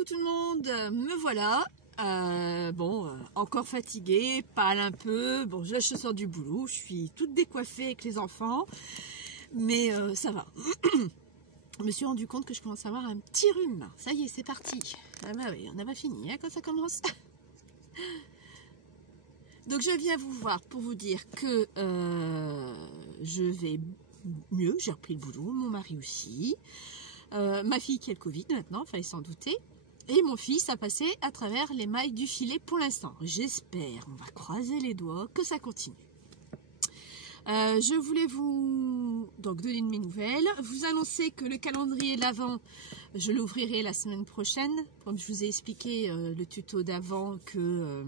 Coucou tout le monde, me voilà. Encore fatiguée, pâle un peu. Bon, je sors du boulot, je suis toute décoiffée avec les enfants, mais ça va. Je me suis rendu compte que je commence à avoir un petit rhume. Ça y est, c'est parti. Ah bah oui, on n'a pas fini hein, quand ça commence. Donc je viens vous voir pour vous dire que je vais mieux, j'ai repris le boulot, mon mari aussi. Ma fille qui a le Covid maintenant, fallait s'en douter. Et mon fils a passé à travers les mailles du filet pour l'instant. J'espère, on va croiser les doigts, que ça continue. Je voulais vous donner de mes nouvelles, vous annoncer que le calendrier de l'Avent, je l'ouvrirai la semaine prochaine. Comme je vous ai expliqué le tuto d'avant que...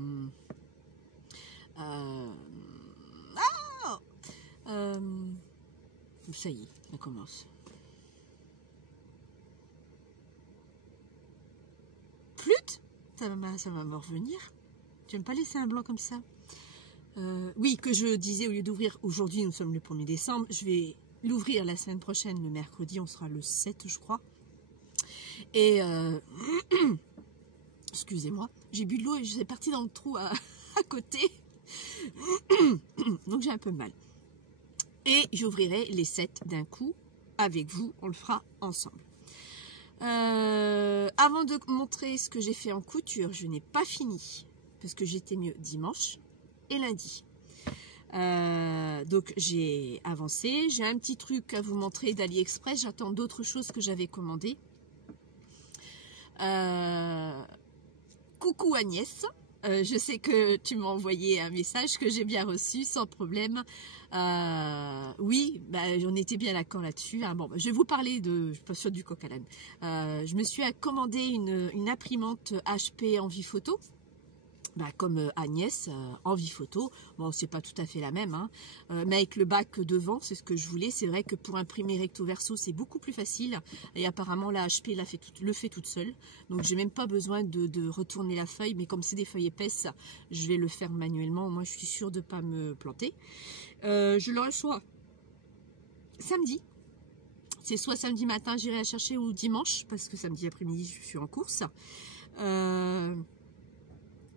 ça y est, ça commence. Flûte, ça va me revenir. Je n'aime pas laisser un blanc comme ça. Oui, que je disais, au lieu d'ouvrir aujourd'hui, nous sommes le 1er décembre, je vais l'ouvrir la semaine prochaine, le mercredi, on sera le 7 je crois. Et excusez-moi, j'ai bu de l'eau et je suis partie dans le trou à côté. Donc j'ai un peu mal. Et j'ouvrirai les 7 d'un coup avec vous, on le fera ensemble. Avant de montrer ce que j'ai fait en couture, je n'ai pas fini parce que j'étais mieux dimanche et lundi. Donc j'ai avancé, j'ai un petit truc à vous montrer d'AliExpress, j'attends d'autres choses que j'avais commandées. Coucou Agnès, je sais que tu m'as envoyé un message que j'ai bien reçu sans problème. Oui, on était bien d'accord là-dessus. Hein. Bon, je vais vous parler de, pas sûr du coq à l'âne. Je me suis commandé une imprimante HP Envie Photo. Comme Agnès, Envie Photo, bon c'est pas tout à fait la même, hein, mais avec le bac devant, c'est ce que je voulais. C'est vrai que pour imprimer recto verso c'est beaucoup plus facile, et apparemment la HP le fait toute seule, donc j'ai même pas besoin de retourner la feuille, mais comme c'est des feuilles épaisses, je vais le faire manuellement, moi je suis sûre de pas me planter. Je le reçois samedi, c'est soit samedi matin j'irai la chercher ou dimanche, parce que samedi après-midi je suis en course.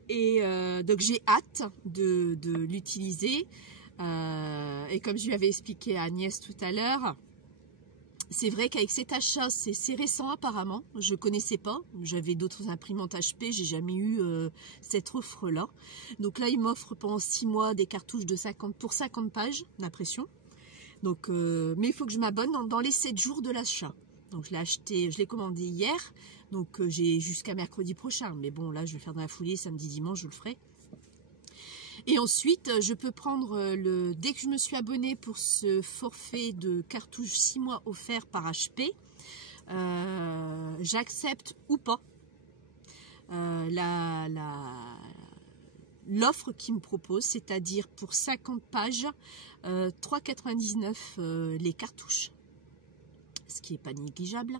Donc j'ai hâte de l'utiliser, et comme je lui avais expliqué à Agnès tout à l'heure, c'est vrai qu'avec cet achat, c'est récent apparemment, je connaissais pas, j'avais d'autres imprimantes HP, j'ai jamais eu cette offre là. Donc là il m'offre pendant 6 mois des cartouches de 50 pages d'impression, donc mais il faut que je m'abonne dans les 7 jours de l'achat. Donc je l'ai acheté, je l'ai commandé hier, donc j'ai jusqu'à mercredi prochain, mais bon là je vais faire dans la foulée, samedi, dimanche je le ferai. Et ensuite je peux prendre dès que je me suis abonnée pour ce forfait de cartouches 6 mois offert par HP, j'accepte ou pas l'offre qu'il me propose, c'est-à-dire pour 50 pages, 3,99 les cartouches. Ce qui n'est pas négligeable.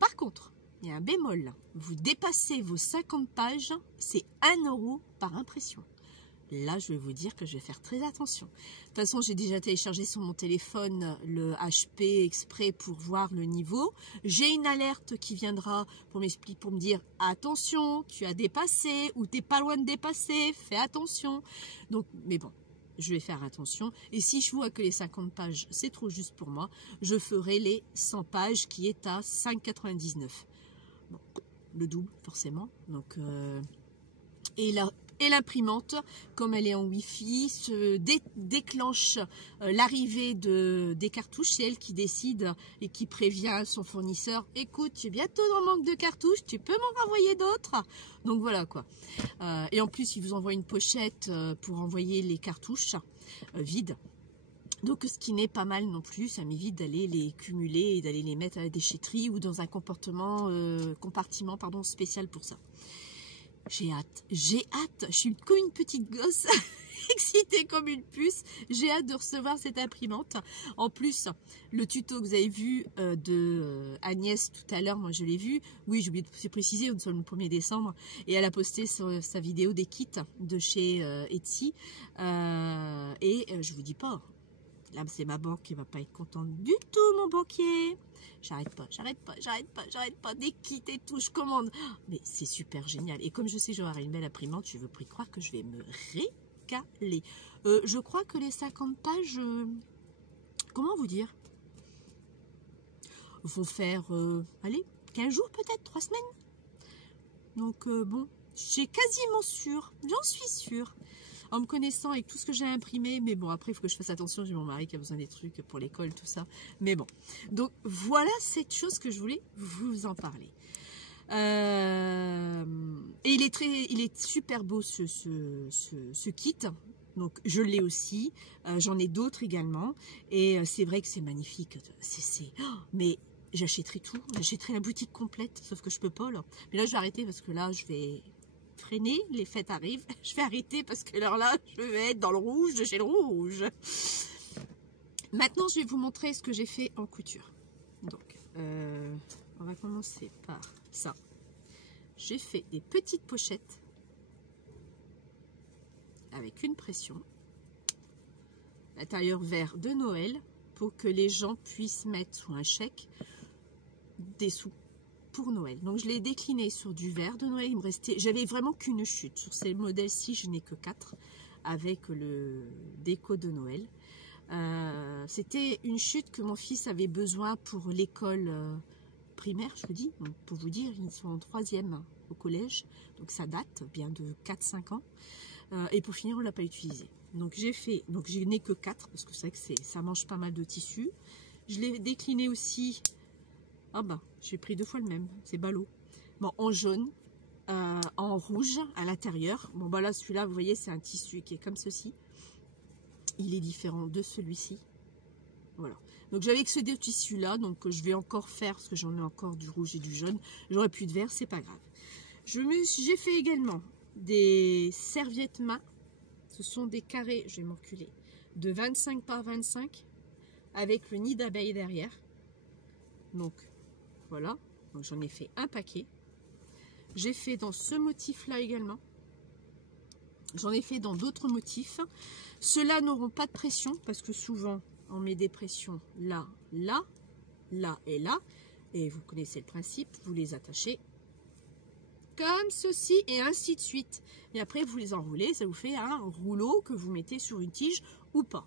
Par contre, il y a un bémol. Vous dépassez vos 50 pages, c'est 1 € par impression. Là, je vais vous dire que je vais faire très attention. De toute façon, j'ai déjà téléchargé sur mon téléphone le HP exprès pour voir le niveau. J'ai une alerte qui viendra pour m'expliquer, pour me dire attention, tu as dépassé ou tu n'es pas loin de dépasser, fais attention. Donc, mais bon. Je vais faire attention, et si je vois que les 50 pages c'est trop juste pour moi, je ferai les 100 pages qui est à 5,99. Bon, le double forcément. Donc et l'imprimante, comme elle est en Wi-Fi, se déclenche l'arrivée des cartouches. C'est elle qui décide et qui prévient son fournisseur. Écoute, tu es bientôt dans le manque de cartouches, tu peux m'en renvoyer d'autres. Donc voilà quoi. Et en plus, il vous envoie une pochette pour envoyer les cartouches vides. Donc ce qui n'est pas mal non plus, ça m'évite d'aller les cumuler et d'aller les mettre à la déchetterie ou dans un compartiment spécial pour ça. J'ai hâte, je suis comme une petite gosse, excitée comme une puce, j'ai hâte de recevoir cette imprimante. En plus, le tuto que vous avez vu de Agnès tout à l'heure, moi je l'ai vu, oui j'ai oublié de préciser, nous sommes le 1er décembre, et elle a posté sur sa vidéo des kits de chez Etsy, et je vous dis pas, Là, c'est ma banque qui va pas être contente du tout, mon banquier. J'arrête pas. Dès qu'il et tout, je commande. Mais c'est super génial. Et comme je sais que j'aurai une belle imprimante, je veux plus croire que je vais me régaler. Je crois que les 50 pages, comment vous dire, vont faire, allez, 15 jours peut-être, 3 semaines. Donc bon, j'ai quasiment sûr, j'en suis sûre. En me connaissant avec tout ce que j'ai imprimé, mais bon, après, il faut que je fasse attention, j'ai mon mari qui a besoin des trucs pour l'école, tout ça. Mais bon, donc voilà cette chose que je voulais vous en parler. Et il est super beau ce kit. Donc je l'ai aussi, j'en ai d'autres également. Et c'est vrai que c'est magnifique. Mais j'achèterai tout, j'achèterai la boutique complète, sauf que je peux pas là. Mais là, je vais arrêter parce que là, je vais freiner, les fêtes arrivent, je vais arrêter parce que alors là, je vais être dans le rouge de chez le rouge. Maintenant, je vais vous montrer ce que j'ai fait en couture. Donc, on va commencer par ça. J'ai fait des petites pochettes avec une pression. L'intérieur vert de Noël pour que les gens puissent mettre sous un chèque des sous pour Noël. Donc je l'ai décliné sur du vert de Noël. Il me restait, j'avais vraiment qu'une chute. Sur ces modèles-ci, je n'ai que 4 avec le déco de Noël. C'était une chute que mon fils avait besoin pour l'école primaire, je vous dis. Donc, pour vous dire, ils sont en 3e au collège. Donc ça date bien de 4-5 ans. Et pour finir, on ne l'a pas utilisé. Donc j'ai fait, donc je n'ai que 4 parce que c'est vrai que ça mange pas mal de tissu. Je l'ai décliné aussi. Ah bah, j'ai pris 2 fois le même, c'est ballot. Bon, en jaune, en rouge à l'intérieur. Bon bah là, celui-là, vous voyez, c'est un tissu qui est comme ceci. Il est différent de celui-ci. Voilà. Donc j'avais que ce 2 tissus-là, donc je vais encore faire, parce que j'en ai encore du rouge et du jaune. J'aurais plus de vert, c'est pas grave. J'ai fait également des serviettes main. Ce sont des carrés, je vais me reculer, de 25 par 25 avec le nid d'abeille derrière. Donc voilà, donc j'en ai fait un paquet. J'ai fait dans ce motif-là également. J'en ai fait dans d'autres motifs. Ceux-là n'auront pas de pression parce que souvent on met des pressions là, là, là et là. Et vous connaissez le principe, vous les attachez comme ceci et ainsi de suite. Et après vous les enroulez, ça vous fait un rouleau que vous mettez sur une tige ou pas.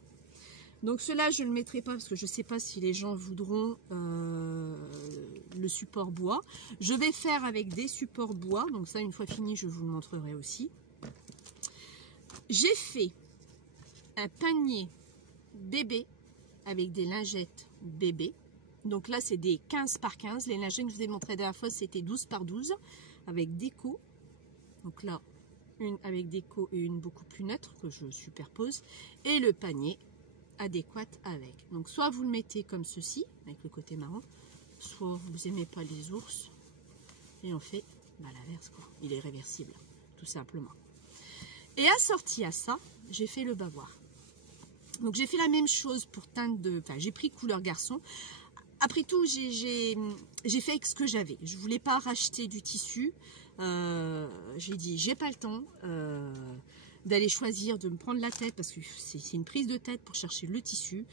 Donc cela je ne le mettrai pas parce que je ne sais pas si les gens voudront le support bois. Je vais faire avec des supports bois, donc ça une fois fini je vous le montrerai aussi. J'ai fait un panier bébé avec des lingettes bébé. Donc là c'est des 15 par 15. Les lingettes que je vous ai montré la dernière fois c'était 12 par 12 avec déco. Donc là une avec déco et une beaucoup plus neutre que je superpose. Et le panier adéquate avec. Donc soit vous le mettez comme ceci avec le côté marron, soit vous aimez pas les ours et on fait l'inverse quoi. Il est réversible tout simplement. Et assorti à ça, j'ai fait le bavoir. Donc j'ai fait la même chose pour teinte de, enfin j'ai pris couleur garçon. Après tout j'ai fait avec ce que j'avais. Je voulais pas racheter du tissu. J'ai dit j'ai pas le temps. D'aller choisir, de me prendre la tête parce que c'est une prise de tête pour chercher le tissu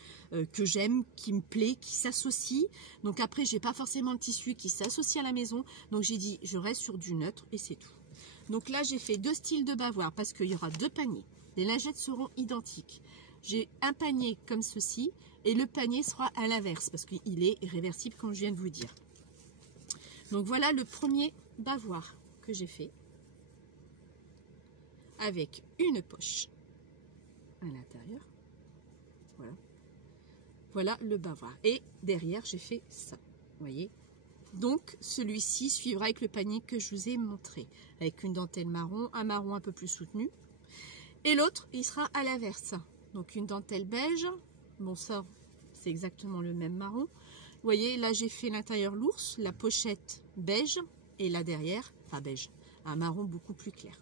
que j'aime, qui me plaît, qui s'associe. Donc après, j'ai pas forcément le tissu qui s'associe à la maison. Donc j'ai dit, je reste sur du neutre et c'est tout. Donc là, j'ai fait 2 styles de bavoir parce qu'il y aura 2 paniers. Les lingettes seront identiques. J'ai un panier comme ceci et le panier sera à l'inverse parce qu'il est réversible comme je viens de vous dire. Donc voilà le premier bavoir que j'ai fait. Avec une poche à l'intérieur. Voilà. Voilà le bavoir. Et derrière, j'ai fait ça. Vous voyez? Donc, celui-ci suivra avec le panier que je vous ai montré. Avec une dentelle marron, un marron un peu plus soutenu. Et l'autre, il sera à l'inverse. Donc, une dentelle beige. Bon, ça, c'est exactement le même marron. Vous voyez, là, j'ai fait l'intérieur l'ours, la pochette beige. Et là, derrière, enfin beige, un marron beaucoup plus clair.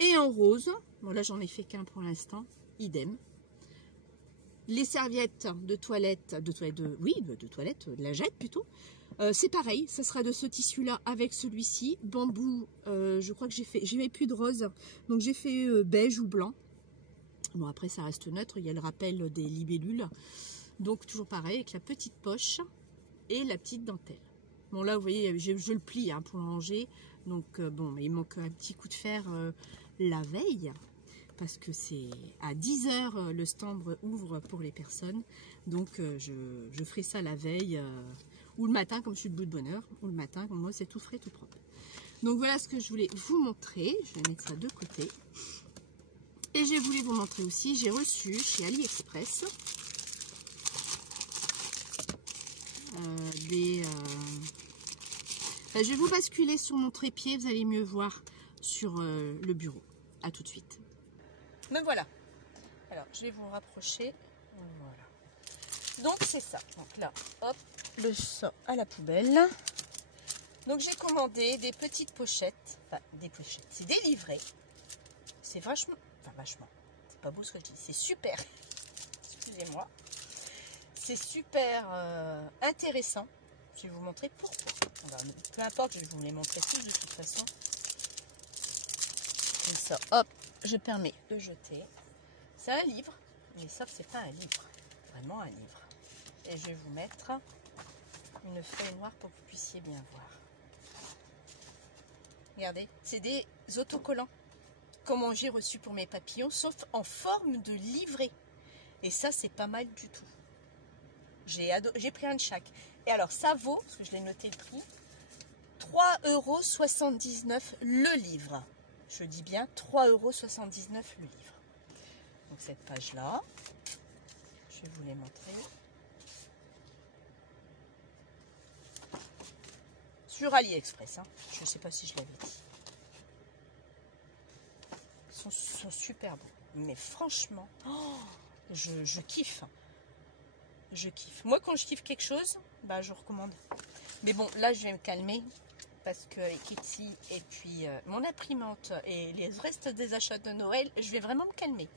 Et en rose, bon là j'en ai fait qu'un pour l'instant, idem. Les serviettes de toilette, de lingette plutôt, c'est pareil, ça sera de ce tissu-là avec celui-ci. Bambou, je crois que j'ai mis plus de rose, donc j'ai fait beige ou blanc. Bon, après, ça reste neutre. Il y a le rappel des libellules. Donc, toujours pareil, avec la petite poche et la petite dentelle. Bon, là, vous voyez, je le plie hein, pour le ranger. Donc, bon, il manque un petit coup de fer la veille. Parce que c'est à 10 h le stand ouvre pour les personnes. Donc, je ferai ça la veille ou le matin, comme je suis debout de bonne heure. Ou le matin, comme moi, c'est tout frais, tout propre. Donc, voilà ce que je voulais vous montrer. Je vais mettre ça de côté. Et je voulais vous montrer aussi, j'ai reçu chez AliExpress je vais vous basculer sur mon trépied, vous allez mieux voir sur le bureau. À tout de suite. Me voilà. Alors, je vais vous rapprocher. Voilà. Donc, c'est ça. Donc là, hop, le sort à la poubelle. Donc, j'ai commandé des petites pochettes. Enfin, des pochettes. C'est des livrets. C'est vachement... Enfin, vachement. C'est pas beau ce que je dis. C'est super. Excusez-moi. C'est super intéressant. Je vais vous montrer pourquoi. Alors, peu importe, je vais vous les montrer tous de toute façon. Comme ça, hop, je permets de jeter. C'est un livre, mais sauf que c'est pas un livre. Vraiment un livre. Et je vais vous mettre une feuille noire pour que vous puissiez bien voir. Regardez, c'est des autocollants. Comment j'ai reçu pour mes papillons, sauf en forme de livret. Et ça, c'est pas mal du tout. J'ai pris un de chaque. Et alors, ça vaut, parce que je l'ai noté le prix, 3,79 € le livre. Je dis bien 3,79 € le livre. Donc, cette page-là, je vais vous les montrer. Sur AliExpress, hein. Je ne sais pas si je l'avais dit. Ils sont super beaux. Mais franchement, oh, je kiffe. Je kiffe. Moi, quand je kiffe quelque chose, bah, je recommande. Mais bon, là, je vais me calmer. Parce que avec Kitty et puis mon imprimante et les restes des achats de Noël, je vais vraiment me calmer.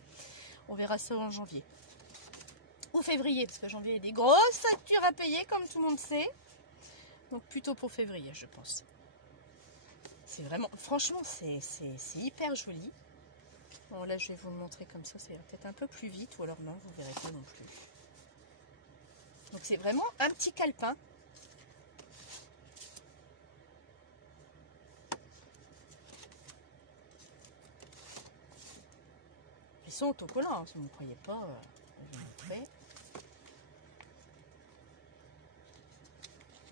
On verra ça en janvier. Ou février, parce que janvier, il y a des grosses factures à payer, comme tout le monde sait. Donc, plutôt pour février, je pense. C'est vraiment... Franchement, c'est hyper joli. Bon, là, je vais vous le montrer comme ça. Ça va peut-être un peu plus vite. Ou alors, non, vous ne verrez pas non plus. Donc, c'est vraiment un petit calepin. Ils sont autocollants, hein, si vous ne croyez pas. Je vais vous montrer.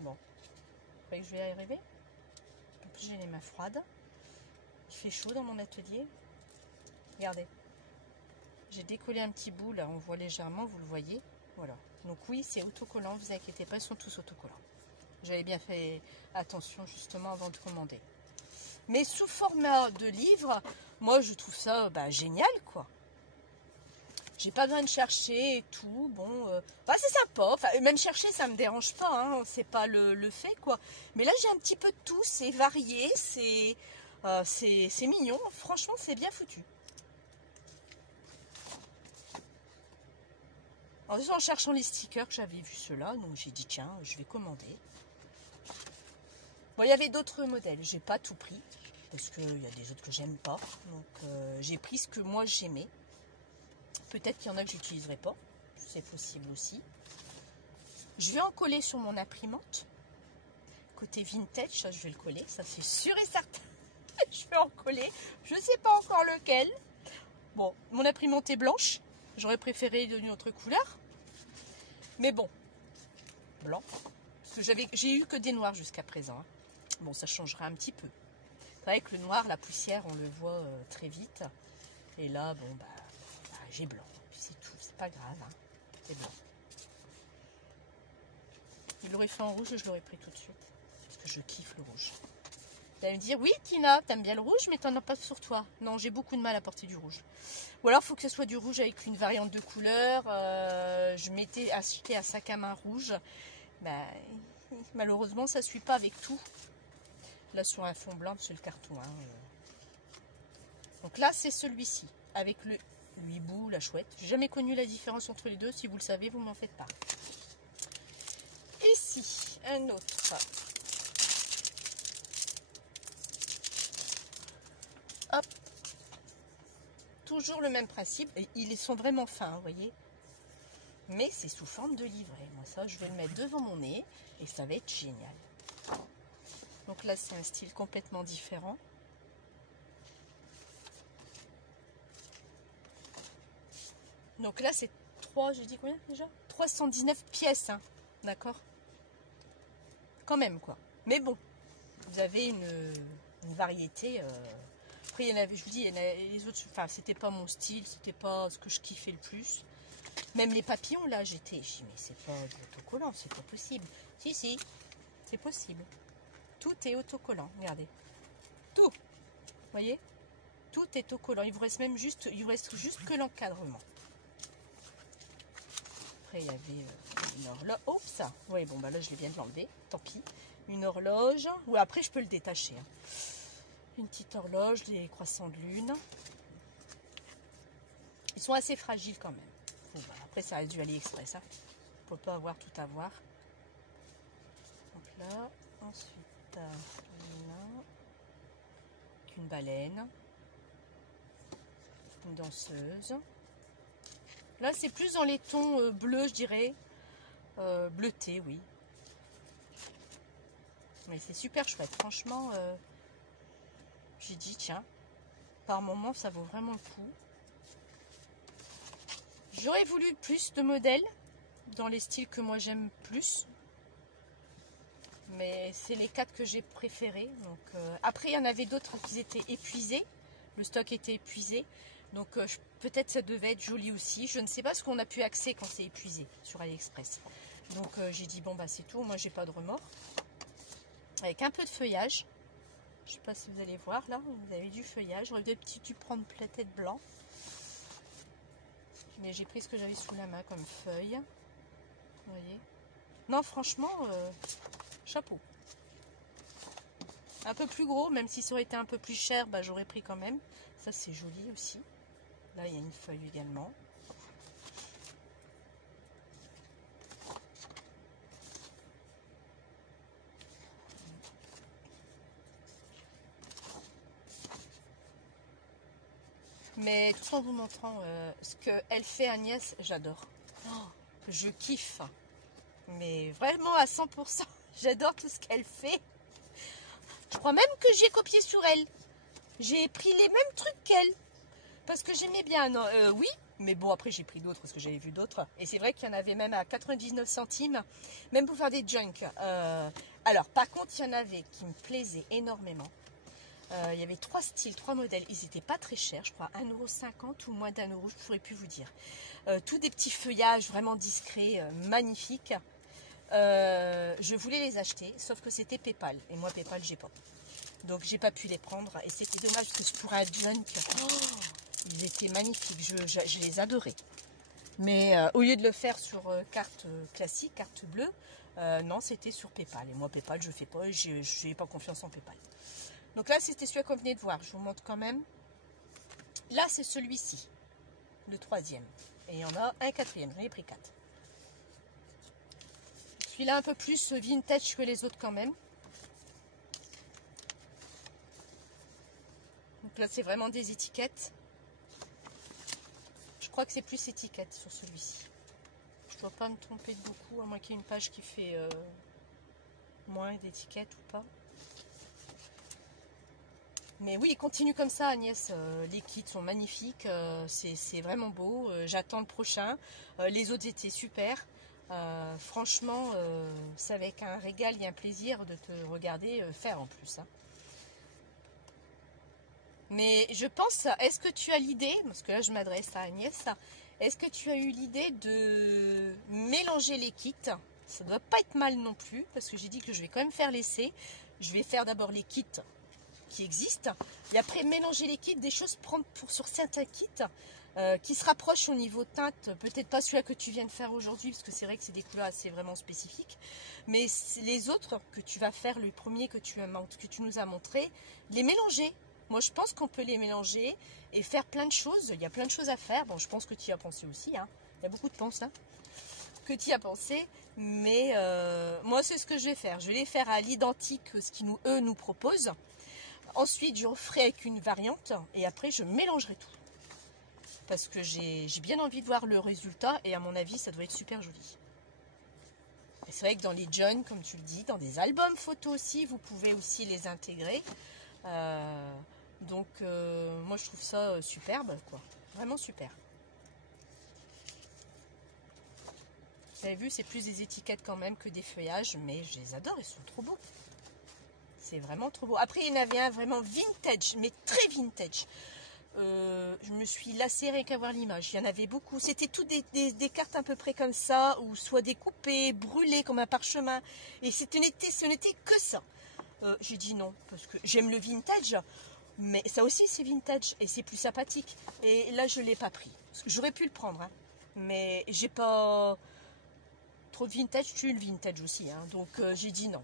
Bon. Vous croyez que je vais y arriver? En plus, j'ai les mains froides. Il fait chaud dans mon atelier. Regardez. J'ai décollé un petit bout, là, on voit légèrement, vous le voyez. Voilà. Donc oui, c'est autocollant, vous inquiétez pas, ils sont tous autocollants. J'avais bien fait attention, justement, avant de commander. Mais sous format de livre, moi, je trouve ça génial, quoi. J'ai pas besoin de chercher et tout. Bon, c'est sympa. Enfin, même chercher, ça me dérange pas. Hein. C'est pas le fait, quoi. Mais là, j'ai un petit peu de tout. C'est varié. C'est mignon. Franchement, c'est bien foutu. En cherchant les stickers, j'avais vu ceux-là. Donc, j'ai dit, tiens, je vais commander. Bon, il y avait d'autres modèles. J'ai pas tout pris. Parce qu'il y a des autres que j'aime pas. Donc, j'ai pris ce que moi, j'aimais. Peut-être qu'il y en a que j'utiliserai pas. C'est possible aussi. Je vais en coller sur mon imprimante. Côté vintage, ça je vais le coller. Ça c'est sûr et certain. Je vais en coller. Je ne sais pas encore lequel. Bon, mon imprimante est blanche. J'aurais préféré une autre couleur. Mais bon. Blanc. Parce que j'ai eu que des noirs jusqu'à présent. Hein. Bon, ça changera un petit peu. C'est vrai que le noir, la poussière, on le voit très vite. Et là, bon, j'ai blanc, puis c'est tout, c'est pas grave, hein. C'est blanc. Il l'aurait fait en rouge, je l'aurais pris tout de suite, parce que je kiffe le rouge. Vous allez me dire, oui Tina, t'aimes bien le rouge, mais t'en as pas sur toi. Non, j'ai beaucoup de mal à porter du rouge. Ou alors, il faut que ce soit du rouge avec une variante de couleur. Je m'étais acheté un sac à main rouge. Malheureusement, ça ne suit pas avec tout. Là, sur un fond blanc, c'est le carton. Hein. Donc là, c'est celui-ci, avec le hibou, la chouette. J'ai jamais connu la différence entre les deux. Si vous le savez, vous m'en faites part. Ici, un autre. Hop. toujours le même principe. Et ils sont vraiment fins, vous voyez. Mais c'est sous forme de livret. Moi, ça, je vais le mettre devant mon nez et ça va être génial. Donc là, c'est un style complètement différent. Donc là, c'est 3, j'ai dit combien déjà 319 pièces, hein. D'accord. Quand même, quoi. Mais bon, vous avez une variété. Après, il y en avait, je vous dis, il y en a, les autres, enfin, c'était pas mon style, c'était pas ce que je kiffais le plus. Même les papillons, là, j'ai dit, mais c'est pas de l'autocollant, c'est pas possible. Si, si, c'est possible. Tout est autocollant, regardez. Tout, vous voyez, tout est autocollant. Il vous reste même juste, il vous reste juste que l'encadrement. Après, il y avait une horloge. Oh, ça, oui, bon, bah là, je viens de l'enlever, tant pis. Une horloge, ou après, je peux le détacher. Hein. Une petite horloge, des croissants de lune. Ils sont assez fragiles quand même. Bon, bah, après, ça reste du AliExpress. Hein. Faut pas avoir tout à voir. Donc là, ensuite, là, une baleine, une danseuse. Là, c'est plus dans les tons bleus, je dirais. Bleuté, oui. Mais c'est super chouette. Franchement, j'ai dit, tiens, par moment, ça vaut vraiment le coup. J'aurais voulu plus de modèles dans les styles que moi j'aime plus. Mais c'est les 4 que j'ai préférés. Donc, après, il y en avait d'autres qui étaient épuisés. Le stock était épuisé. Donc, peut-être ça devait être joli aussi. Je ne sais pas ce qu'on a pu accéder quand c'est épuisé sur AliExpress. Donc, j'ai dit, bon, bah c'est tout. Moi, j'ai pas de remords. Avec un peu de feuillage. Je ne sais pas si vous allez voir, là. Vous avez du feuillage. J'aurais peut-être dû prendre peut-être blanc. Mais j'ai pris ce que j'avais sous la main comme feuille. Vous voyez. Non, franchement, chapeau. Un peu plus gros, même si ça aurait été un peu plus cher, bah, j'aurais pris quand même. Ça, c'est joli aussi. Là, il y a une feuille également. Mais tout en vous montrant ce qu'elle fait, Agnès, j'adore. Oh, je kiffe. Mais vraiment à 100%. J'adore tout ce qu'elle fait. Je crois même que j'ai copié sur elle. J'ai pris les mêmes trucs qu'elle. Parce que j'aimais bien. Non, oui, mais bon, après j'ai pris d'autres parce que j'avais vu d'autres. Et c'est vrai qu'il y en avait même à 99 centimes. Même pour faire des junk. Alors, par contre, il y en avait qui me plaisaient énormément. Il y avait 3 styles, 3 modèles. Ils n'étaient pas très chers, je crois. 1,50 € ou moins d'1 €. Je ne pourrais plus vous dire. Tous des petits feuillages vraiment discrets, magnifiques. Je voulais les acheter, sauf que c'était PayPal. Et moi, PayPal, j'ai pas. Donc, j'ai pas pu les prendre. Et c'était dommage parce que pour un junk, ils étaient magnifiques. Je les adorais. Mais au lieu de le faire sur carte classique, carte bleue, non, c'était sur PayPal. Et moi, PayPal, je fais pas. Je n'ai pas confiance en PayPal. Donc là, c'était celui qu'on venait de voir. Je vous montre quand même. Là, c'est celui-ci. Le 3e. Et il y en a un 4e. J'en ai pris 4. Celui-là un peu plus vintage que les autres quand même. Donc là, c'est vraiment des étiquettes. Je crois que c'est plus étiquette sur celui-ci. Je ne dois pas me tromper de beaucoup, à moins qu'il y ait une page qui fait moins d'étiquettes ou pas. Mais oui, continue comme ça, Agnès. Les kits sont magnifiques. C'est vraiment beau. J'attends le prochain. Les autres étaient super. Franchement, c'est avec un régal et un plaisir de te regarder faire en plus. Hein. Mais je pense, est-ce que tu as l'idée, parce que là je m'adresse à Agnès, est-ce que tu as eu l'idée de mélanger les kits? Ça ne doit pas être mal non plus, parce que j'ai dit que je vais quand même faire l'essai. Je vais faire d'abord les kits qui existent, et après mélanger les kits, des choses prendre sur certains kits qui se rapprochent au niveau teinte, peut-être pas celui-là que tu viens de faire aujourd'hui, parce que c'est vrai que c'est des couleurs assez vraiment spécifiques, mais les autres que tu vas faire, le premier que tu nous as montré, les mélanger. Moi, je pense qu'on peut les mélanger et faire plein de choses. Il y a plein de choses à faire. Bon, je pense que tu y as pensé aussi. Hein. Il y a beaucoup de penses hein, que tu y as pensé. Mais moi, c'est ce que je vais faire. Je vais les faire à l'identique ce qu'ils eux nous proposent. Ensuite, je ferai avec une variante. Et après, je mélangerai tout. parce que j'ai bien envie de voir le résultat et à mon avis ça doit être super joli. C'est vrai que dans les jeunes, comme tu le dis, dans des albums photos aussi, vous pouvez aussi les intégrer. Donc moi je trouve ça superbe, quoi. Vraiment super. Vous avez vu, c'est plus des étiquettes quand même que des feuillages, mais je les adore, ils sont trop beaux. C'est vraiment trop beau. Après, il y en avait un vraiment vintage, mais très vintage. Je me suis lassée rien qu'à voir l'image. Il y en avait beaucoup. C'était toutes des cartes à peu près comme ça, ou soit découpées, brûlées comme un parchemin. Et ce n'était que ça. J'ai dit non, parce que j'aime le vintage, mais ça aussi c'est vintage et c'est plus sympathique. Et là, je ne l'ai pas pris. J'aurais pu le prendre, hein, mais j'ai pas... Trop de vintage, tue le vintage aussi, hein. Donc j'ai dit non.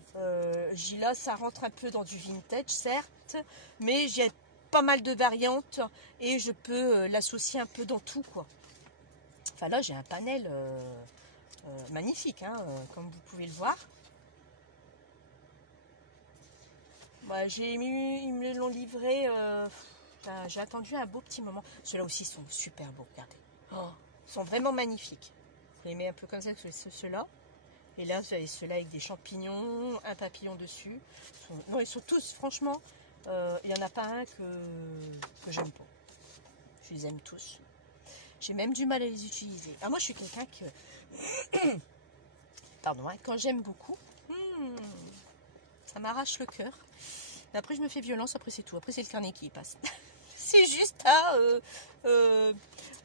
Là, ça rentre un peu dans du vintage, certes, mais j'ai pas mal de variantes et je peux l'associer un peu dans tout, quoi. Enfin là, j'ai un panel magnifique, hein, comme vous pouvez le voir. Bah, ils me l'ont livré. J'ai attendu un beau petit moment. Ceux-là aussi sont super beaux, regardez. Oh, ils sont vraiment magnifiques. Je les mets un peu comme ça, ceux-là. Et là, vous avez ceux-là avec des champignons, un papillon dessus. Non, ils sont tous, franchement, il n'y en a pas un que j'aime pas. Je les aime tous. J'ai même du mal à les utiliser. Ah, moi, je suis quelqu'un que... Pardon, hein, quand j'aime beaucoup, ça m'arrache le cœur. Mais après, je me fais violence, après c'est tout. Après, c'est le carnet qui passe. C'est juste à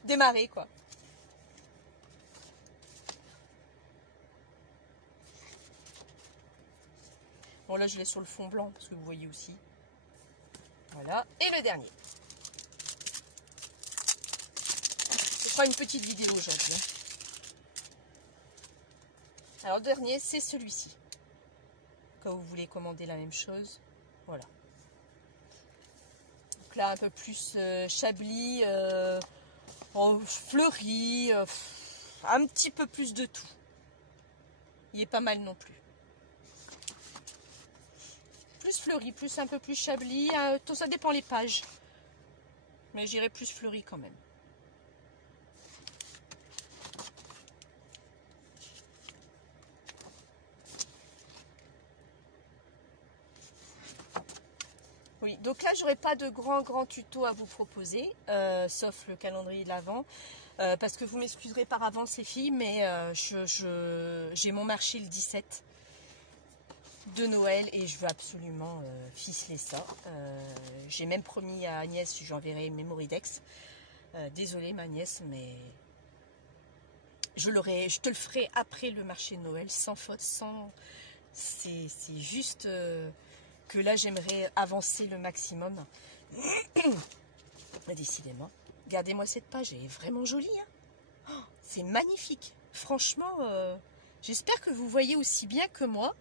démarrer, quoi. Bon, là, je l'ai sur le fond blanc, parce que vous voyez aussi. Voilà. Et le dernier. Je ferai une petite vidéo aujourd'hui. Alors, le dernier, c'est celui-ci. Quand vous voulez commander la même chose. Voilà. Donc là, un peu plus chablis, fleuri, un petit peu plus de tout. Il est pas mal non plus. Plus fleuri, plus un peu plus chablis, tout ça dépend les pages. Mais j'irai plus fleuri quand même. Oui, donc là j'aurais pas de grand tuto à vous proposer, sauf le calendrier de l'Avent. Parce que vous m'excuserez par avance les filles, mais j'ai mon marché le 17 de Noël et je veux absolument ficeler ça. J'ai même promis à Agnès si j'enverrai Memoridex. Désolée ma Agnès, mais je te le ferai après le marché de Noël, sans faute, c'est juste que là j'aimerais avancer le maximum. Décidément. Regardez-moi cette page, elle est vraiment jolie, hein. Oh, c'est magnifique. Franchement, j'espère que vous voyez aussi bien que moi.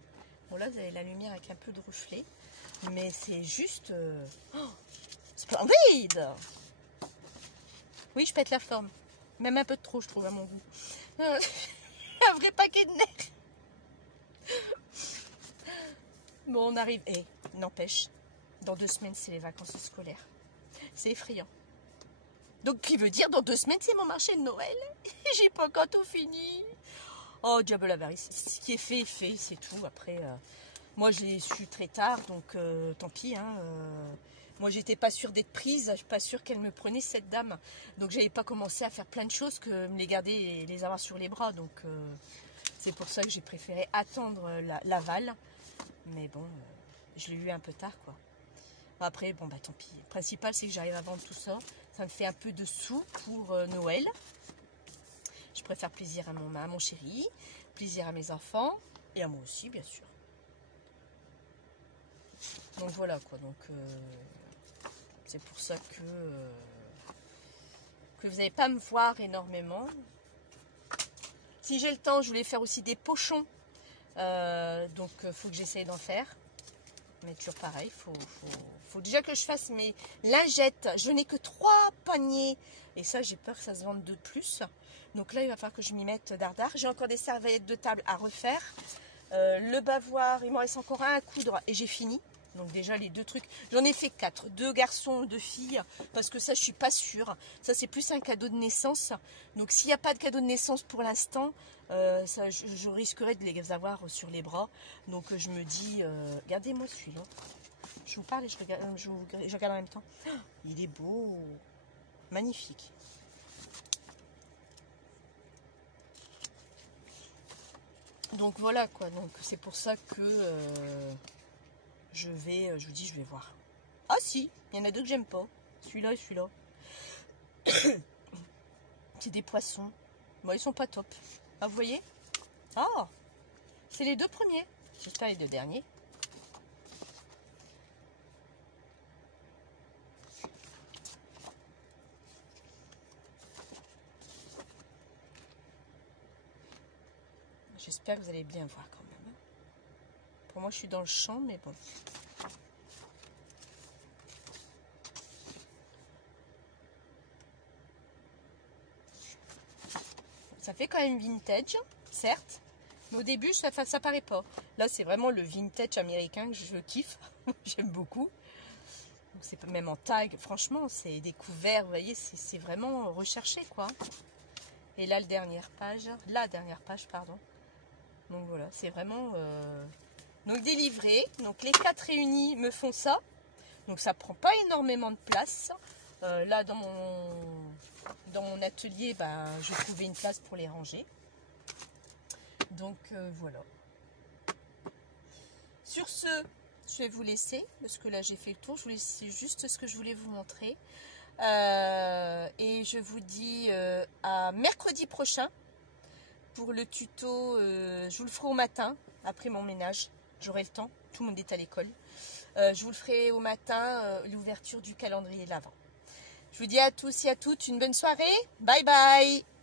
Bon, là, vous avez la lumière avec un peu de reflet. Mais c'est juste... splendide. Oui, je pète la forme. Même un peu de trop, je trouve, à mon goût. Un vrai paquet de nerfs. Bon, on arrive... n'empêche, dans 2 semaines, c'est les vacances scolaires. C'est effrayant. Donc, qui veut dire, dans 2 semaines, c'est mon marché de Noël. J'ai pas encore tout fini. Oh, diable avarice. Ce qui est fait, c'est tout. Après, moi, je l'ai su très tard, donc tant pis. Hein, moi, j'étais pas sûre d'être prise. Je suis pas sûre qu'elle me prenait, cette dame. Donc, j'avais pas commencé à faire plein de choses que me les garder et les avoir sur les bras. Donc, c'est pour ça que j'ai préféré attendre l'aval. Mais bon, je l'ai eu un peu tard, quoi. Après, bon, bah tant pis. Le principal, c'est que j'arrive à vendre tout ça. Ça me fait un peu de sous pour Noël. Je préfère plaisir à mon chéri, plaisir à mes enfants et à moi aussi, bien sûr. Donc voilà, quoi. Donc, c'est pour ça que vous n'allez pas me voir énormément. Si j'ai le temps, je voulais faire aussi des pochons. Donc, il faut que j'essaye d'en faire. Mais toujours pareil, faut déjà que je fasse mes lingettes. Je n'ai que 3 paniers. Et ça, j'ai peur que ça se vende de plus. Donc là, il va falloir que je m'y mette dardard. J'ai encore des serviettes de table à refaire. Le bavoir, il m'en reste encore un à coudre et j'ai fini. Donc déjà les deux trucs, j'en ai fait 4, 2 garçons, 2 filles, parce que ça je suis pas sûre. Ça c'est plus un cadeau de naissance. Donc s'il n'y a pas de cadeau de naissance pour l'instant, je risquerais de les avoir sur les bras. Donc je me dis, regardez-moi celui-là. Je vous parle et je regarde en même temps. Il est beau, magnifique. Donc voilà quoi, donc c'est pour ça que je vous dis, je vais voir. Ah si, il y en a deux que j'aime pas. Celui-là et celui-là. C'est des poissons. Bon, ils sont pas top. Ah, vous voyez? Ah, c'est les deux premiers. J'espère les deux derniers. J'espère que vous allez bien voir quand même. Pour moi, je suis dans le champ, mais bon. Ça fait quand même vintage, certes. Mais au début, ça paraît pas. Là, c'est vraiment le vintage américain que je kiffe. J'aime beaucoup. C'est même en tag. Franchement, c'est des couverts, vous voyez, c'est vraiment recherché, quoi. Et là, la dernière page, pardon. Donc voilà, c'est vraiment... Donc des livrets. Donc les 4 réunis me font ça. Donc ça prend pas énormément de place. Là, dans mon atelier, bah, je trouvais une place pour les ranger. Donc voilà. Sur ce, je vais vous laisser, parce que là j'ai fait le tour. Je vous laisse juste ce que je voulais vous montrer. Et je vous dis à mercredi prochain pour le tuto. Je vous le ferai au matin, après mon ménage. J'aurai le temps, tout le monde est à l'école. Je vous le ferai au matin, l'ouverture du calendrier de l'Avent. Je vous dis à tous et à toutes une bonne soirée. Bye bye.